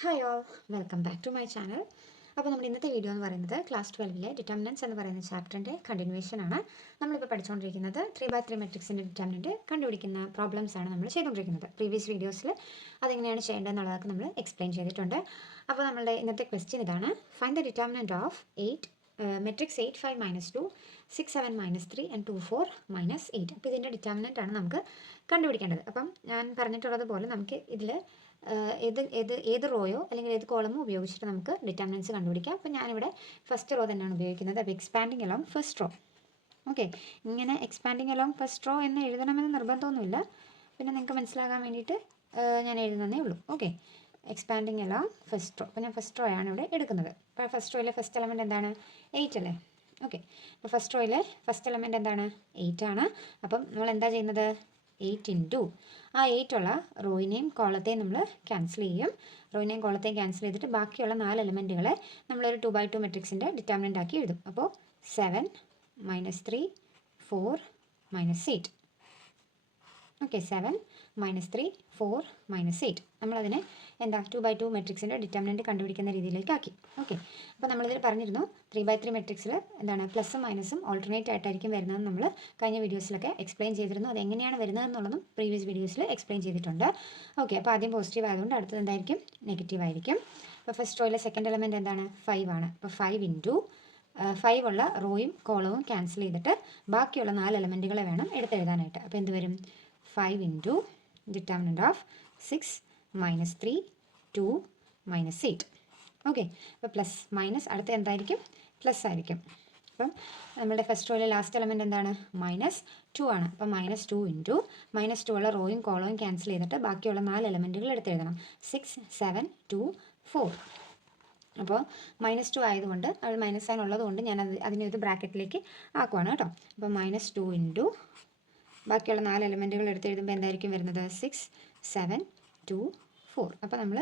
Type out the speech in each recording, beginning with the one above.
Hi all, welcome back to my channel. അപ്പോൾ നമ്മുടെ ഇന്നത്തെ വീഡിയോ എന്ന് പറയുന്നത് ക്ലാസ് 12ലെ ഡിറ്റർമിനൻസ് എന്ന് പറയുന്ന ചാപ്റ്ററിൻ്റെ കണ്ടിന്യൂവേഷൻ ആണ്. നമ്മളിപ്പോൾ പഠിച്ചുകൊണ്ടിരിക്കുന്നത് 3x3 മെട്രിക്സിൻ്റെ ഡിറ്റർമിനൻറ്റ് കണ്ടുപിടിക്കുന്ന പ്രോബ്ലംസ് ആണ് നമ്മൾ ചെയ്തുകൊണ്ടിരിക്കുന്നത്. പ്രീവിയസ് വീഡിയോസിൽ അതെങ്ങനെയാണ് ചെയ്യേണ്ടതെന്നുള്ളതൊക്കെ നമ്മൾ എക്സ്പ്ലെയിൻ ചെയ്തിട്ടുണ്ട്. അപ്പോൾ നമ്മളുടെ ഇന്നത്തെ ക്വസ്റ്റ്യൻ ഇതാണ്: find the determinant of 8 matrix 8 5 -2 6 7 -3 and 2 4 -8. അപ്പോൾ ഇതിൻ്റെ ഡിറ്റർമിനൻ്റ് ആണ് നമുക്ക് കണ്ടുപിടിക്കേണ്ടത്. അപ്പം ഞാൻ പറഞ്ഞിട്ടുള്ളത് പോലെ നമുക്ക് ഇതിൽ ഏത് റോയോ അല്ലെങ്കിൽ ഏത് കോളമോ ഉപയോഗിച്ചിട്ട് നമുക്ക് ഡിറ്റർമിനൻസ് കണ്ടുപിടിക്കാം. അപ്പോൾ ഞാനിവിടെ ഫസ്റ്റ് റോ തന്നെയാണ് ഉപയോഗിക്കുന്നത്. അപ്പോൾ expanding along first row. Okay, ഇങ്ങനെ എക്സ്പാൻഡിങ് അലോങ് ഫസ്റ്റ് റോ എന്ന് എഴുതണമെന്ന് നിർബന്ധമൊന്നുമില്ല, പിന്നെ നിങ്ങൾക്ക് മനസ്സിലാകാൻ വേണ്ടിയിട്ട് ഞാൻ എഴുതുന്നതേ ഉള്ളൂ. Okay, expanding along first row. അപ്പോൾ ഞാൻ ഫസ്റ്റ് റോ ആണ് ഇവിടെ എടുക്കുന്നത്. അപ്പോൾ ഫസ്റ്റ് റോയിലെ ഫസ്റ്റ് എലമെൻറ്റ് എന്താണ്? 8 അല്ലേ? ഓക്കെ, അപ്പോൾ ഫസ്റ്റ് റോയിലെ ഫസ്റ്റ് എലമെൻറ്റ് എന്താണ്? 8 ആണ്. അപ്പം നമ്മൾ എന്താ ചെയ്യുന്നത്? 8 ഇൻറ്റു ആ 8 ഉള്ള റോയിനെയും കോളത്തെയും നമ്മൾ ക്യാൻസൽ ചെയ്യും. റോയിനെയും കോളത്തെയും ക്യാൻസൽ ചെയ്തിട്ട് ബാക്കിയുള്ള 4 എലമെൻറ്റുകളെ നമ്മളൊരു 2x2 മെട്രിക്സിൻ്റെ ഡിറ്റർമിനൻ്റ് ആക്കി എഴുതും. അപ്പോൾ 7 -3 4 -8. ഓക്കെ, 7 -3 4 -8 നമ്മളതിനെ എന്താ 2x2 മെട്രിക്സിൻ്റെ ഡിറ്റർമിനൻ്റ് കണ്ടുപിടിക്കുന്ന രീതിയിലേക്ക് ആക്കി. ഓക്കെ, അപ്പോൾ നമ്മളിതിൽ പറഞ്ഞിരുന്നു 3x3 മെട്രിക്സിൽ എന്താണ് പ്ലസും മൈനസും ഓൾട്ടർനേറ്റ് ആയിട്ടായിരിക്കും വരുന്നതെന്ന് നമ്മൾ കഴിഞ്ഞ വീഡിയോസിലൊക്കെ എക്സ്പ്ലെയിൻ ചെയ്തിരുന്നു. അത് എങ്ങനെയാണ് വരുന്നതെന്നുള്ളതും പ്രീവിയസ് വീഡിയോസിൽ എക്സ്പ്ലെയിൻ ചെയ്തിട്ടുണ്ട്. ഓക്കെ, അപ്പോൾ ആദ്യം പോസിറ്റീവ് ആയതുകൊണ്ട് അടുത്തത് എന്തായിരിക്കും? നെഗറ്റീവ് ആയിരിക്കും. അപ്പോൾ ഫസ്റ്റ് റോയിലെ സെക്കൻഡ് എലമെൻറ്റ് എന്താണ്? 5 ആണ്. അപ്പോൾ 5 ഇൻറ്റു 5 ഉള്ള റോയും കോളവും ക്യാൻസൽ ചെയ്തിട്ട് ബാക്കിയുള്ള 4 എലമെൻറ്റുകളെ വേണം എടുത്തെഴുതാനായിട്ട്. അപ്പോൾ എന്ത് വരും? 5 ഇൻറ്റു ഡിറ്റർമിനൻ്റ് ഓഫ് 6 -3 2 -8. ഓക്കെ, അപ്പോൾ പ്ലസ് മൈനസ് അടുത്ത എന്തായിരിക്കും? പ്ലസ് ആയിരിക്കും. അപ്പം നമ്മുടെ ഫസ്റ്റ് റോയിലെ ലാസ്റ്റ് എലമെൻറ്റ് എന്താണ്? -2 ആണ്. അപ്പം -2 ഇൻറ്റു -2 ഉള്ള റോയും കോളവും ക്യാൻസൽ ചെയ്തിട്ട് ബാക്കിയുള്ള 4 എലമെൻറ്റുകൾ എടുത്തെഴുതണം. 6 7 2 4. അപ്പോൾ -2 ആയതുകൊണ്ട് അത് മൈനസ് സൈൻ ഉള്ളതുകൊണ്ട് ഞാൻ അതിനെ ഒരു ബ്രാക്കറ്റിലേക്ക് ആക്കുവാണ് കേട്ടോ. അപ്പോൾ -2 ഇൻറ്റു ബാക്കിയുള്ള 4 എലമെൻറ്റുകൾ എടുത്തെഴുതുമ്പോൾ എന്തായിരിക്കും വരുന്നത്? 6 7 2 4. അപ്പോൾ നമ്മൾ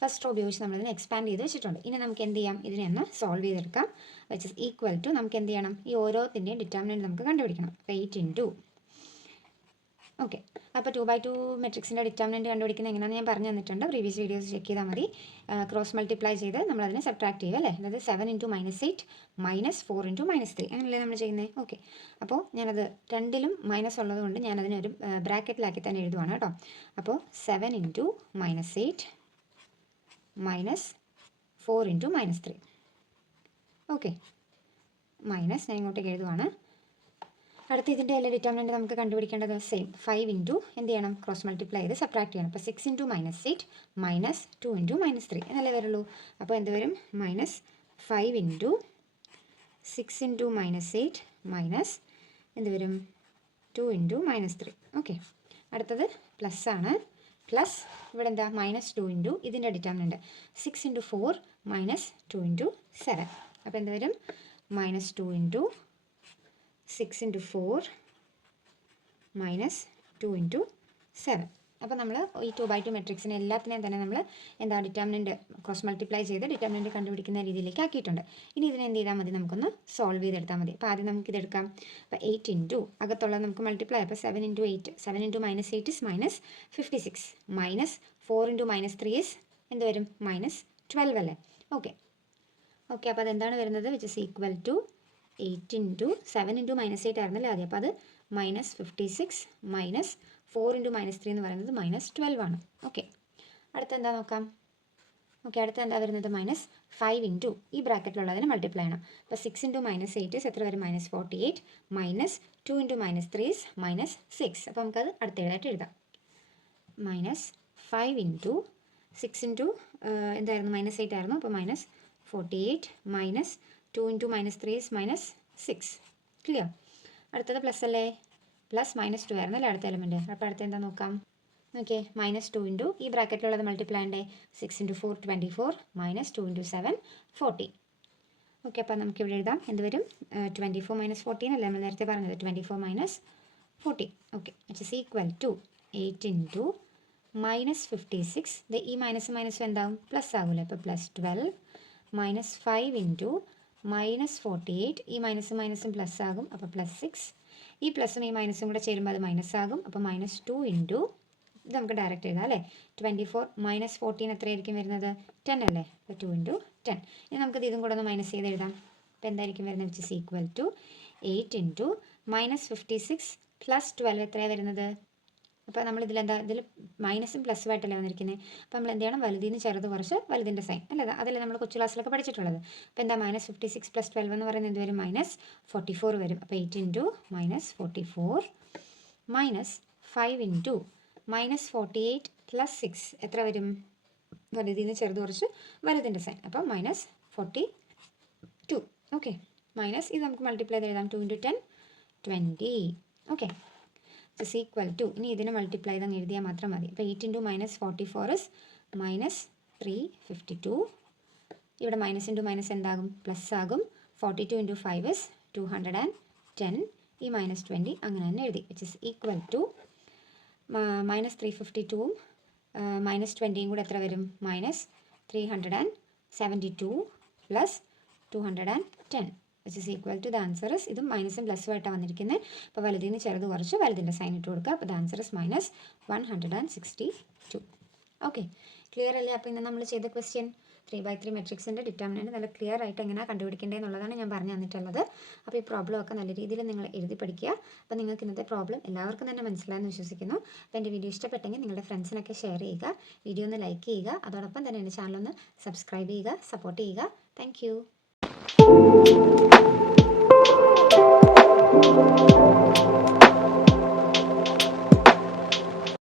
ഫസ്റ്റ് റോ ഉപയോഗിച്ച് നമ്മളിതിനെ എക്സ്പാൻഡ് ചെയ്ത് വെച്ചിട്ടുണ്ട്. ഇനി നമുക്ക് എന്ത് ചെയ്യാം? ഇതിനെ ഒന്ന് സോൾവ് ചെയ്തെടുക്കാം. വിച്ച് ഇസ് ഈക്വൽ ടു നമുക്ക് എന്ത് ചെയ്യണം? ഈ ഓരോത്തിൻ്റെയും ഡിറ്റർമിനൻറ്റ് നമുക്ക് കണ്ടുപിടിക്കണം. അപ്പോൾ 8 ഇൻറ്റു ഓക്കെ, അപ്പോൾ 2x2 മെട്രിക്സിൻ്റെ ഡിറ്റർമിനൻറ്റ് കണ്ടുപിടിക്കുന്നത് എങ്ങനെയാണെന്ന് ഞാൻ പറഞ്ഞു തന്നിട്ടുണ്ട്. പ്രീവിയസ് വീഡിയോസ് ചെക്ക് ചെയ്താൽ മതി. ക്രോസ് മൾട്ടിപ്ലൈ ചെയ്ത് നമ്മളതിനെ സബ്ട്രാക്ട് ചെയ്യുക അല്ലേ? അതായത് 7 ഇൻറ്റു -8 -4 ഇൻറ്റു -3 അങ്ങനെയല്ലേ നമ്മൾ ചെയ്യുന്നത്? ഓക്കെ, അപ്പോൾ ഞാനത് രണ്ടിലും മൈനസ് ഉള്ളത് കൊണ്ട് ഞാനതിനൊരു ബ്രാക്കറ്റിലാക്കി തന്നെ എഴുതുവാണ് കേട്ടോ. അപ്പോൾ 7 ഇൻറ്റു -8 -4 ഇൻറ്റു -3. ഓക്കെ, മൈനസ് ഞാൻ ഇങ്ങോട്ടേക്ക് എഴുതുവാണ്. അടുത്ത ഇതിൻ്റെ എല്ലാ ഡിറ്റർമിനൻറ്റ് നമുക്ക് കണ്ടുപിടിക്കേണ്ടത് സെയിം 5 ഇൻറ്റു എന്ത് ചെയ്യണം? ക്രോസ് മൾട്ടിപ്ലൈ ചെയ്ത് സബ്ട്രാക്ട് ചെയ്യണം. അപ്പോൾ 6 ഇൻറ്റു -8 -2 ഇൻറ്റു -3 എന്നല്ലേ വരുള്ളൂ. അപ്പോൾ എന്ത് വരും? -5 ഇൻറ്റു 6 ഇൻറ്റു -8 മൈനസ് എന്ത് വരും? 2 ഇൻറ്റു -3. ഓക്കെ, അടുത്തത് പ്ലസ് ആണ്. പ്ലസ് ഇവിടെ എന്താ? -2 ഇൻറ്റു ഇതിൻ്റെ ഡിറ്റർമിനൻറ്റ് 6 ഇൻറ്റു 4 -2 ഇൻറ്റു 7. അപ്പോൾ എന്ത് വരും? -2 ഇൻറ്റു 6 ഇൻറ്റു 4 -2 ഇൻറ്റു 7. അപ്പോൾ നമ്മൾ ഈ 2x2 മെട്രിക്സിനെ എല്ലാത്തിനെയും തന്നെ നമ്മൾ എന്താ ഡിറ്റർമിനൻറ്റ് ക്രോസ് മൾട്ടിപ്ലൈ ചെയ്ത് ഡിറ്റർമിനൻറ്റ് കണ്ടുപിടിക്കുന്ന രീതിയിലേക്ക് ആക്കിയിട്ടുണ്ട്. ഇനി ഇതിനെ എന്ത് ചെയ്താൽ മതി? നമുക്കൊന്ന് സോൾവ് ചെയ്തെടുത്താൽ മതി. അപ്പോൾ ആദ്യം നമുക്കിതെടുക്കാം. അപ്പോൾ 8 ഇൻറ്റു അകത്തുള്ളത് നമുക്ക് മൾട്ടിപ്ലൈ. അപ്പോൾ 7 into 8 7 into -8 is -56 -4 into -3 is എന്ത് വരും? -12 അല്ലേ? ഓക്കെ, അപ്പോൾ അതെന്താണ് വരുന്നത്? Which is equal to 8 into 7 into -8 ആയിരുന്നല്ലേ ആദ്യം. അപ്പോൾ അത് -56 -4 ഇൻറ്റു -3 എന്ന് പറയുന്നത് -12 ആണ്. ഓക്കെ, അടുത്ത എന്താ നോക്കാം. ഓക്കെ, അടുത്ത എന്താ വരുന്നത്? -5 ഇൻറ്റു ഈ ബ്രാക്കറ്റിലുള്ളതിന് മൾട്ടിപ്ലൈ ചെയ്യണം. അപ്പോൾ 6 ഇൻറ്റു -8 എത്ര വരും? -48 -2 ഇൻറ്റു -3 -6. അപ്പോൾ നമുക്കത് അടുത്തതായിട്ട് എഴുതാം. -5 ഇൻറ്റു 6 ഇൻറ്റു എന്തായിരുന്നു? -8 ആയിരുന്നു. അപ്പോൾ -48 -2 ഇൻറ്റു -3 -6. ക്ലിയർ? അടുത്തത് പ്ലസ് അല്ലേ? പ്ലസ് -2 ആയിരുന്നു അല്ലേ അടുത്ത എലമെൻറ്റ്. അപ്പോൾ അടുത്ത എന്താ നോക്കാം. ഓക്കെ, -2 ഇൻറ്റു ഈ ബ്രാക്കറ്റിലുള്ളത് മൾട്ടിപ്ലൈ ഉണ്ട്. 6 ഇൻറ്റു 4 24 -2 ഇൻറ്റു 7 40. ഓക്കെ, അപ്പോൾ നമുക്ക് ഇവിടെ എഴുതാം. എന്ത് വരും? 24 -14 അല്ലേ നമ്മൾ നേരത്തെ പറഞ്ഞത്? 24 -40. Okay, which is equal to 8 into -56. ഈ മൈനസ് എന്താവും? പ്ലസ് ആകില്ലേ? അപ്പോൾ +12 -5 ഇൻറ്റു -48. ഈ മൈനസും പ്ലസ് ആകും. അപ്പോൾ +6. ഈ പ്ലസും ഈ മൈനസും കൂടെ ചേരുമ്പോൾ അത് മൈനസ് ആകും. അപ്പോൾ -2 ഇൻറ്റു ഇത് നമുക്ക് ഡയറക്റ്റ് എഴുതാം അല്ലേ. 24 മൈനസ് 14 എത്രയായിരിക്കും വരുന്നത്? 10 അല്ലേ. അപ്പോൾ 2 × 10. ഇനി നമുക്കിത് ഇതും കൂടെ ഒന്ന് മൈനസ് ചെയ്ത് എഴുതാം. അപ്പോൾ എന്തായിരിക്കും വരുന്നത്? വിച്ച് ഇസ് ഈക്വൽ ടു 8 × -56 + 12 എത്രയാണ് വരുന്നത്? അപ്പോൾ നമ്മൾ ഇതിൽ മൈനസും പ്ലസ്സും ആയിട്ടല്ലേ വന്നിരിക്കുന്നത്. അപ്പോൾ നമ്മൾ എന്ത് ചെയ്യണം? വലുതിൽ നിന്ന് ചെറുത് കുറച്ച് വലുതിൻ്റെ സൈൻ അല്ലേ, അതല്ലേ നമ്മൾ കൊച്ചു ക്ലാസ്സിലൊക്കെ പഠിച്ചിട്ടുള്ളത്. അപ്പോൾ എന്താ -56 + 12 എന്ന് പറയുന്നത് എന്ത് വരും? -44 വരും. അപ്പോൾ 8 × -44 -5 × -48 + 6 എത്ര വരും? വലുതിൽ നിന്ന് ചെറുത് കുറച്ച് വലുതിൻ്റെ സൈൻ, അപ്പോൾ -42. ഓക്കെ, മൈനസ് ഇത് നമുക്ക് മൾട്ടിപ്ലൈ ചെയ്ത് എഴുതാം. 2 × 10 20. ഓക്കെ, ഇസ് ഈക്വൽ ടു, ഇനി ഇതിനെ മൾട്ടിപ്ലൈ ചെയ്ത് എഴുതിയാൽ മാത്രം മതി. അപ്പോൾ 8 × -44 ഇസ് -352. ഇവിടെ മൈനസ് ഇൻറ്റു മൈനസ് എന്താകും? പ്ലസ് ആകും. 42 × 5 ഇസ് 210. ഈ -20 അങ്ങനെ തന്നെ എഴുതി. വിച്ച് ഇസ് ഈക്വൽ ടു -352 -20 കൂടെ എത്ര വരും? -372 + 210 which is equal to the answer is, ഇതും മൈനസും പ്ലസ്സും ആയിട്ടാണ് വന്നിരിക്കുന്നത്. അപ്പോൾ വലുതിൽ നിന്ന് ചെറുത് കുറച്ച് വലുതിൻ്റെ സൈൻ ഇട്ട് കൊടുക്കുക. അപ്പോൾ the answer is -162. Okay, clear അല്ലേ? അപ്പോൾ ഇന്ന് നമ്മൾ ചെയ്ത ക്വസ്റ്റ്യൻ 3/3 മെട്രിക്സിൻ്റെ ഡിറ്റർമിനൻറ്റ് നല്ല ക്ലിയർ ആയിട്ട് എങ്ങനെയാണ് കണ്ടുപിടിക്കേണ്ടത് എന്നുള്ളതാണ് ഞാൻ പറഞ്ഞു തന്നിട്ടുള്ളത്. അപ്പോൾ ഈ പ്രോബ്ലം ഒക്കെ നല്ല രീതിയിൽ നിങ്ങൾ എഴുതി പഠിക്കുക. അപ്പോൾ നിങ്ങൾക്ക് ഇന്നത്തെ പ്രോബ്ലം എല്ലാവർക്കും തന്നെ മനസ്സിലായെന്ന് വിശ്വസിക്കുന്നു. അപ്പോൾ എൻ്റെ വീഡിയോ ഇഷ്ടപ്പെട്ടെങ്കിൽ നിങ്ങളുടെ ഫ്രണ്ട്സിനൊക്കെ ഷെയർ ചെയ്യുക, വീഡിയോ ഒന്ന് ലൈക്ക് ചെയ്യുക, അതോടൊപ്പം തന്നെ എൻ്റെ ചാനൽ ഒന്ന് സബ്സ്ക്രൈബ് ചെയ്യുക, സപ്പോർട്ട് ചെയ്യുക. Thank you.